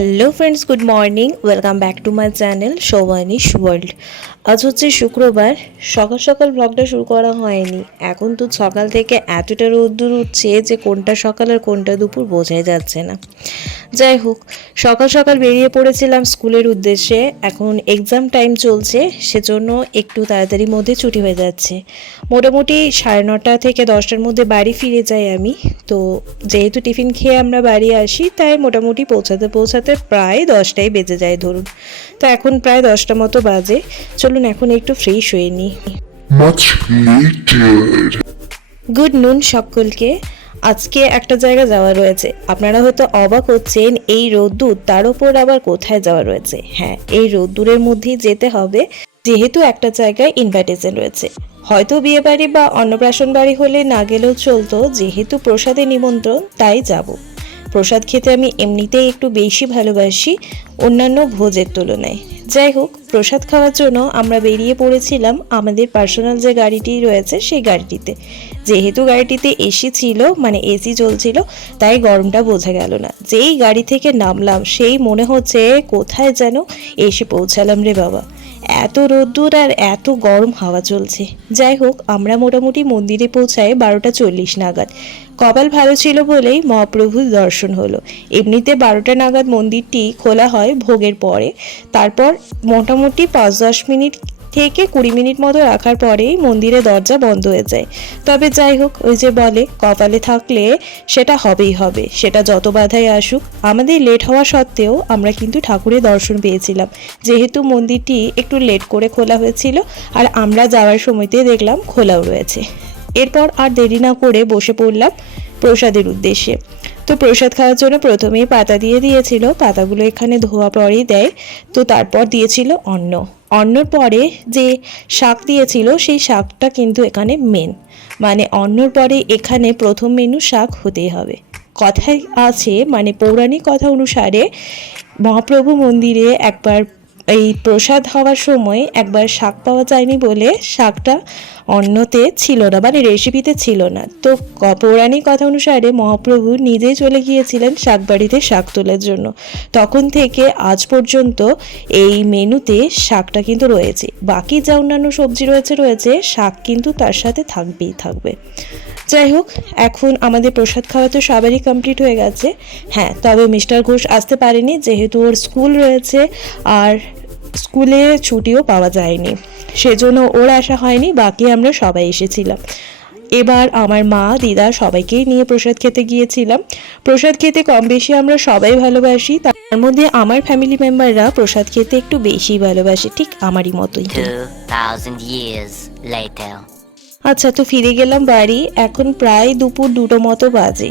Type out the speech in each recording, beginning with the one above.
Hello friends, good morning. Welcome back to my channel Shovanish World. আজ হচ্ছে শুক্রবার। সকাল সকাল ব্লগটা শুরু করা হয়নি। এখন তো সকাল থেকে এতটা রোদ্দুর উঠছে যে কোনটা সকাল আর কোনটা দুপুর বোঝাই যাচ্ছে না। যাই হোক, সকাল সকাল বেরিয়ে পড়েছিলাম স্কুলের উদ্দেশ্যে। এখন এক্সাম টাইম চলছে, সেজন্য একটু তাড়াতাড়ির মধ্যে ছুটি হয়ে যাচ্ছে। মোটামুটি 9:30 থেকে 10টার মধ্যে বাড়ি ফিরে যাই আমি। তো যেহেতু টিফিন খেয়ে আমরা বাড়ি আসি, তাই মোটামুটি পৌঁছাতে পৌঁছাতে প্রায় 10টাই বেজে যায় ধরুন। তো এখন প্রায় 10টা মতো বাজে। চলুন এখন একটু ফ্রেশ হয়ে নিই। Much later. গুড নুন সকলকে। আজকে একটা জায়গা যাওয়া রয়েছে। আপনারা হয়তো অবাক হচ্ছেন, এই রোদ্দুর তার উপর আবার কোথায় যাওয়া রয়েছে। হ্যাঁ, এই রোদ্দুরের মধ্যেই যেতে হবে, যেহেতু একটা জায়গায় ইনভাইটেশন রয়েছে। হয়তো বিয়ে বাড়ি বা অন্নপ্রাশন বাড়ি হলে না গেলেও চলতো, যেহেতু প্রসাদে নিমন্ত্রণ তাই যাব। প্রসাদ খেতে আমি এমনিতেই একটু বেশি ভালোবাসি অন্যান্য ভোজের তুলনায়। যাই হোক, প্রসাদ খাওয়ার জন্য আমরা বেরিয়ে পড়েছিলাম আমাদের পার্সোনাল যে গাড়িটি রয়েছে সেই গাড়িটিতে। যেহেতু গাড়িটিতে এসি ছিল, মানে এসি চলছিল, তাই গরমটা বোঝা গেল না। যেই গাড়ি থেকে নামলাম সেই মনে হচ্ছে কোথায় যেন এসে পৌঁছালাম রে বাবা। এত রোদ্দুর আর এত গরম হাওয়া চলছে। যাই হোক, আমরা মোটামুটি মন্দিরে পৌঁছাই 12টা 40 নাগাদ। কপাল ভালো ছিল বলেই মহাপ্রভুর দর্শন হলো। এমনিতে 12টা নাগাদ মন্দিরটি খোলা হয় ভোগের পরে। তারপর মোটামুটি 5-10 মিনিট থেকে 20 মিনিট মতো রাখার পরেই মন্দিরের দরজা বন্ধ হয়ে যায়। তবে যাই হোক, ওই যে বলে কপালে থাকলে সেটা হবেই হবে, সেটা যত বাধাই আসুক। আমাদের লেট হওয়া সত্ত্বেও আমরা কিন্তু ঠাকুরের দর্শন পেয়েছিলাম, যেহেতু মন্দিরটি একটু লেট করে খোলা হয়েছিল। আর আমরা যাওয়ার সময়তে দেখলাম খোলাও রয়েছে। এরপর আর দেরি না করে বসে পড়লাম প্রসাদের উদ্দেশ্যে। তো প্রসাদ খাওয়ার জন্য প্রথমেই পাতা দিয়ে দিয়েছিল, পাতাগুলো এখানে ধোয়া পরেই দেয়। তো তারপর দিয়েছিল অন্ন। অন্নর পরে যে শাক দিয়েছিল সেই শাকটা কিন্তু এখানে মেন, মানে অন্নর পরে এখানে প্রথম মেনু শাক হতেই হবে। কথায় আছে, মানে পৌরাণিক কথা অনুসারে মহাপ্রভু মন্দিরে একবার এই প্রসাদ হওয়ার সময় একবার শাক পাওয়া যায়নি বলে শাকটা অন্নতে ছিল না, মানে রেসিপিতে ছিল না। তো পৌরাণিক কথা অনুসারে মহাপ্রভু নিজেই চলে গিয়েছিলেন শাকবাড়িতে শাক তোলার জন্য। তখন থেকে আজ পর্যন্ত এই মেনুতে শাকটা কিন্তু রয়েছে। বাকি যা অন্যান্য সবজি রয়েছে শাক কিন্তু তার সাথে থাকবেই থাকবে। যাই হোক, এখন আমাদের প্রসাদ খাওয়া তো সবারই কমপ্লিট হয়ে গেছে। হ্যাঁ, তবে মিস্টার ঘোষ আসতে পারেনি, যেহেতু ওর স্কুল রয়েছে আর স্কুলে ছুটিও পাওয়া যায়নি, সেজন্য ওর আসা হয়নি। বাকি আমরা সবাই এসেছিলাম। এবার আমার মা, দিদা সবাইকেই নিয়ে প্রসাদ খেতে গিয়েছিলাম। প্রসাদ খেতে কম বেশি আমরা সবাই ভালোবাসি, তার মধ্যে আমার ফ্যামিলি মেম্বাররা প্রসাদ খেতে একটু বেশি ভালোবাসে, ঠিক আমারই মতোই। 2000 years later. আচ্ছা, তো ফিরে গেলাম বাড়ি। এখন প্রায় দুপুর 2টো মতো বাজে।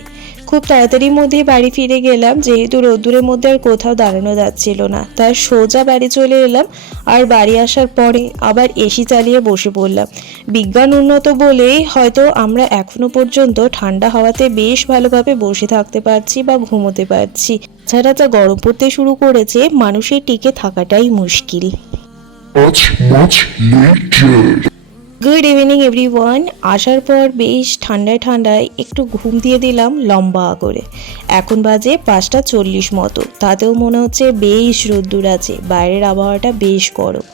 খুব তাড়াতাড়ির মধ্যেই বাড়ি ফিরে গেলাম, যেহেতু রোদ্দুরের মধ্যে আর কোথাও দাঁড়ানো যাচ্ছিল না, তাই সোজা বাড়ি চলে এলাম। আর বাড়ি আসার পরে আবার এসি চালিয়ে বসে পড়লাম। বিজ্ঞান উন্নত বলেই হয়তো আমরা এখনো পর্যন্ত ঠান্ডা হাওয়াতে বেশ ভালোভাবে বসে থাকতে পারছি বা ঘুমোতে পারছি। ছাড়া যা গরম পড়তে শুরু করেছে, মানুষের টিকে থাকাটাই মুশকিল। Much later. Good evening everyone. আসার পর বেশ ঠান্ডায় ঠান্ডায় একটু ঘুম দিয়ে দিলাম লম্বা করে। এখন বাজে 5টা 40 মতো। তাতেও মনে হচ্ছে বেশ রোদ্দুর আছে, বাইরের আবহাওয়াটা বেশ গরম।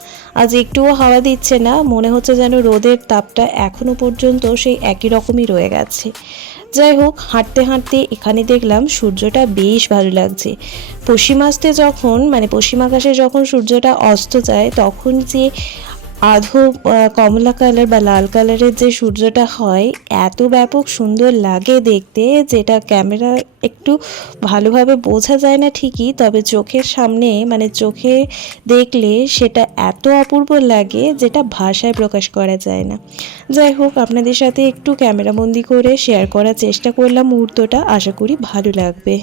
আজ একটুও হাওয়া দিচ্ছে না, মনে হচ্ছে যেন রোদের তাপটা এখনো পর্যন্ত সেই একই রকমই রয়ে গেছে। যাই হোক, হাঁটতে হাঁটতে এখানে দেখলাম সূর্যটা বেশ ভালো লাগছে। পশ্চিমাস্তে যখন, মানে পশ্চিম আকাশে যখন সূর্যটা অস্ত যায়, তখন যে আধো কমলা কালার বা লাল কালারের যে সূর্যটা হয়, এত ব্যাপক সুন্দর লাগে দেখতে, যেটা ক্যামেরা একটু ভালোভাবে বোঝা যায় না ঠিকই, তবে চোখের সামনে, মানে চোখে দেখলে সেটা এত অপূর্ব লাগে যেটা ভাষায় প্রকাশ করা যায় না। যাই হোক, আপনাদের সাথে একটু ক্যামেরাবন্দি করে শেয়ার করার চেষ্টা করলাম মুহূর্তটা, আশা করি ভালো লাগবে।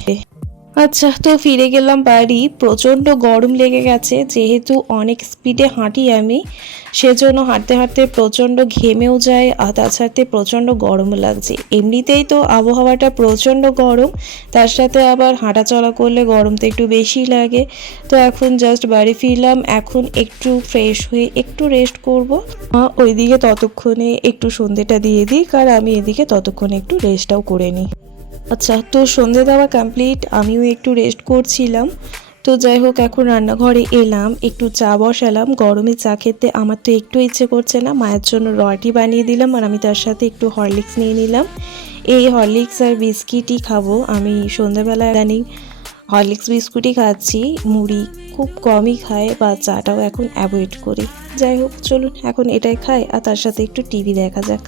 আচ্ছা, তো ফিরে গেলাম বাড়ি। প্রচণ্ড গরম লেগে গেছে, যেহেতু অনেক স্পিডে হাঁটি আমি, সেজন্য হাঁটতে হাঁটতে প্রচণ্ড ঘেমেও যায়, আর তাছাড়া প্রচণ্ড গরমও লাগছে। এমনিতেই তো আবহাওয়াটা প্রচণ্ড গরম, তার সাথে আবার হাঁটা চলা করলে গরম তো একটু বেশি লাগে। তো এখন জাস্ট বাড়ি ফিরলাম, এখন একটু ফ্রেশ হয়ে একটু রেস্ট করব। ওইদিকে ততক্ষণে একটু সন্ধেটা দিয়ে দিই, কারণ আমি এদিকে ততক্ষণে একটু রেস্টটাও করে নিই। আচ্ছা, তো সন্ধে দেওয়া কমপ্লিট, আমিও একটু রেস্ট করছিলাম। তো যাই হোক, এখন রান্নাঘরে এলাম, একটু চা বসালাম। গরমে চা খেতে আমার তো একটু ইচ্ছে করছে না। মায়ের জন্য রটি বানিয়ে দিলাম আর আমি তার সাথে একটু হরলিক্স নিয়ে নিলাম। এই হরলিক্স আর বিস্কিটই খাবো আমি সন্ধ্যাবেলা। ইদানিং হরলিক্স বিস্কুটই খাচ্ছি, মুড়ি খুব কমই খাই বা চাটাও এখন অ্যাভয়েড করি। যাই হোক চলুন এখন এটাই খাই আর তার সাথে একটু টিভি দেখা যাক।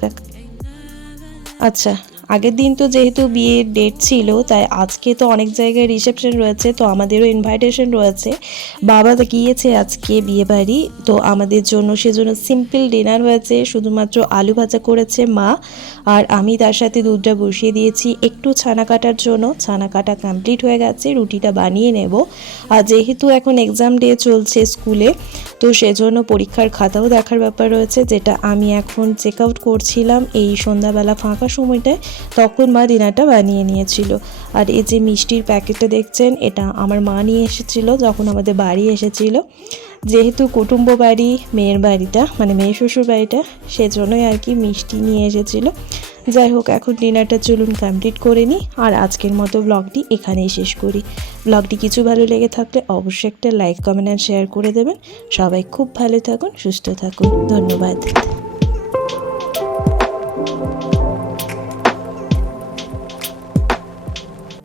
আচ্ছা, আগের দিন তো যেহেতু বিয়ের ডেট ছিল, তাই আজকে তো অনেক জায়গায় রিসেপশন রয়েছে, তো আমাদেরও ইনভাইটেশন রয়েছে। বাবা গিয়েছে আজকে বিয়ে বাড়ি, তো আমাদের জন্য সেজন্য সিম্পল ডিনার হয়েছে। শুধুমাত্র আলু ভাজা করেছে মা, আর আমি তার সাথে দুধটা বসিয়ে দিয়েছি একটু ছানা কাটার জন্য। ছানা কাটা কমপ্লিট হয়ে গেছে, রুটিটা বানিয়ে নেব। আর যেহেতু এখন এক্সাম ডে চলছে স্কুলে, তো সেজন্য পরীক্ষার খাতাও দেখার ব্যাপার রয়েছে, যেটা আমি এখন চেক আউট করছিলাম এই সন্ধ্যাবেলা ফাঁকা সময়টায়। তখন মা ডিনারটা বানিয়ে নিয়েছিল। আর এই যে মিষ্টির প্যাকেটটা দেখছেন, এটা আমার মা নিয়ে এসেছিল যখন আমাদের বাড়ি এসেছিল। যেহেতু কুটুম্ব বাড়ি মেয়ের বাড়িটা, মানে মেয়ে শ্বশুর বাড়িটা, সেজন্যই আর কি মিষ্টি নিয়ে এসেছিল। যাই হোক, এখন ডিনারটা চলুন কমপ্লিট করে নিই। আর আজকের মতো ব্লগটি এখানেই শেষ করি। ব্লগটি কিছু ভালো লেগে থাকলে অবশ্যই একটা লাইক, কমেন্ট আর শেয়ার করে দেবেন। সবাই খুব ভালো থাকুন, সুস্থ থাকুন, ধন্যবাদ।